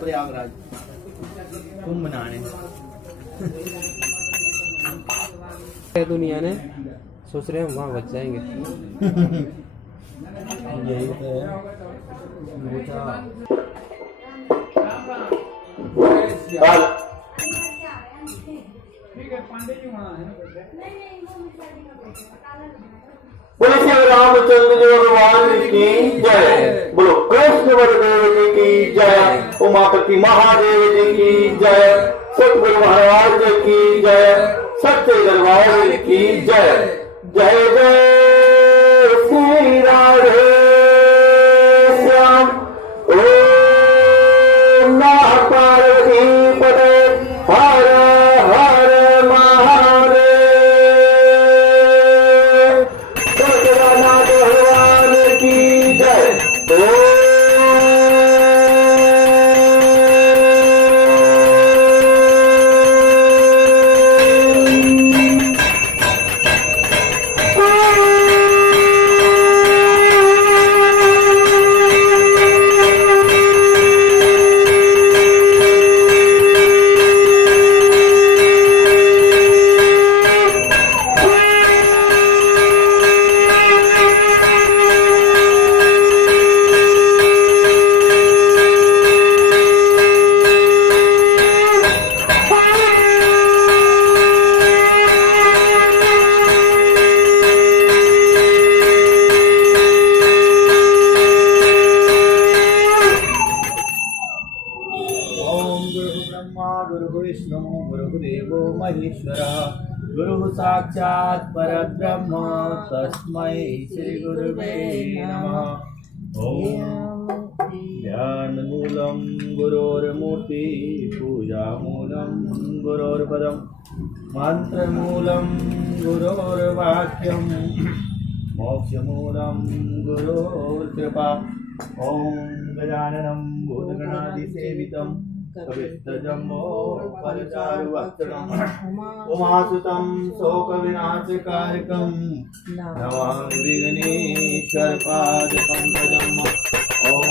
प्रयागराज कुंभ मनाने दुनिया ने सोच रहे हैं वहाँ बच जाएंगे। यही तो है। बोलो श्री रामचंद्र जी भगवान की जय। बोलो कृष्ण बलदेव जी की जय। उमापति महादेव जी की जय। सतगुरु महाराज जी की जय। सच्चे दरबार की जय। जय जय श्री राधे श्याम। ओम नमः पार्वती पते हर हर महादेव। सतनाथ भगवान की जय। गुरु साक्षात् परब्रह्म तस्मै श्री गुरुवे नमः। ओम ध्यानमूलं गुरोर्मूर्ति पूजामूलं गुरोर्पदं मंत्रमूलं गुरोर्वाक्यं मोक्षमूलं गुरोर्कृपा। ओम गजाननं भूतगणादिसेवितं कवित्तजम्बो फलचारुवक्त्रम् उमासुतं शोकविनाशकारकं नमामि विघ्नेश्वरपादपङ्कजम्। ओम